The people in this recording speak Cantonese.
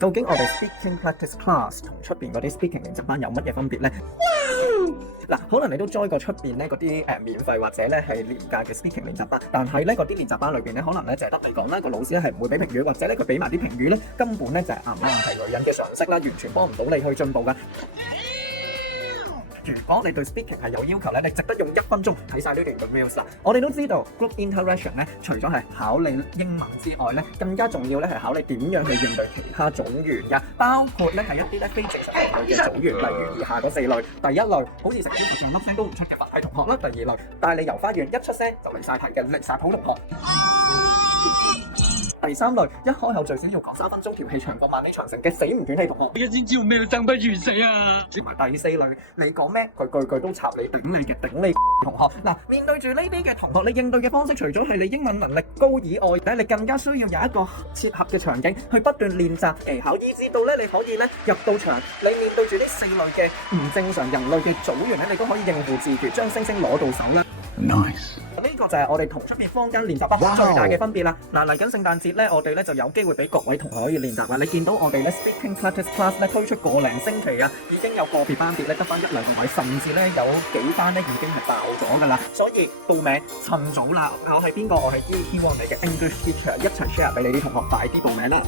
究竟我哋 speaking practice class 同出邊嗰啲 speaking 練習班有乜嘢分別呢？嗱，可能你都 join 過出邊咧嗰啲免費或者咧係廉價嘅 speaking 練習班，但係咧嗰啲練習班裏邊咧，可能咧就係得你講啦，個老師咧係唔會俾評語，或者咧佢俾埋啲評語咧，根本咧就係啱啱係女人嘅常識啦，完全幫唔到你去進步噶。如果你對 speaking 係有要求咧，你值得用1分鐘睇晒呢段嘅 reels 啦。我哋都知道 group interaction 咧，除咗係考你英文之外咧，更加重要咧係考你點樣去應對其他組員㗎，包括咧係一啲咧非正常情緒嘅組員，例如以下嗰4類。第一類好似成天上粒聲都唔出嘅佛系同學啦，第二類帶你遊花園一出聲就離晒題嘅離晒譜同學。第3類一開口最少要講3分鐘，條氣長過萬里長城嘅死唔斷氣同學。我已經知道咩生不如死啊！同埋第4類，你講咩佢句句都插你頂你嘅頂你同學。嗱，面對住呢啲嘅同學，你應對嘅方式除咗係你英文能力高以外咧，你更加需要有一個切合嘅場景去不斷練習技巧，以至到咧你可以咧入到場，你面對住呢4類嘅唔正常人類嘅組員咧，你都可以應付自如，將星星攞到手啦。Nice。呢個就係我哋同出面坊間練習班最大嘅分別啦。嗱，嚟緊聖誕節咧，我哋咧就有機會俾各位同學可以練習啦。你見到我哋咧 Speaking Practice Class 咧推出個零星期啊，已經有個別班別咧得翻1、2位，甚至咧有幾班咧已經係爆咗㗎啦。所以報名趁早啦！我係邊個？我係 ET1 嚟嘅 English Teacher，一齊 share 俾你啲同學，快啲報名啦！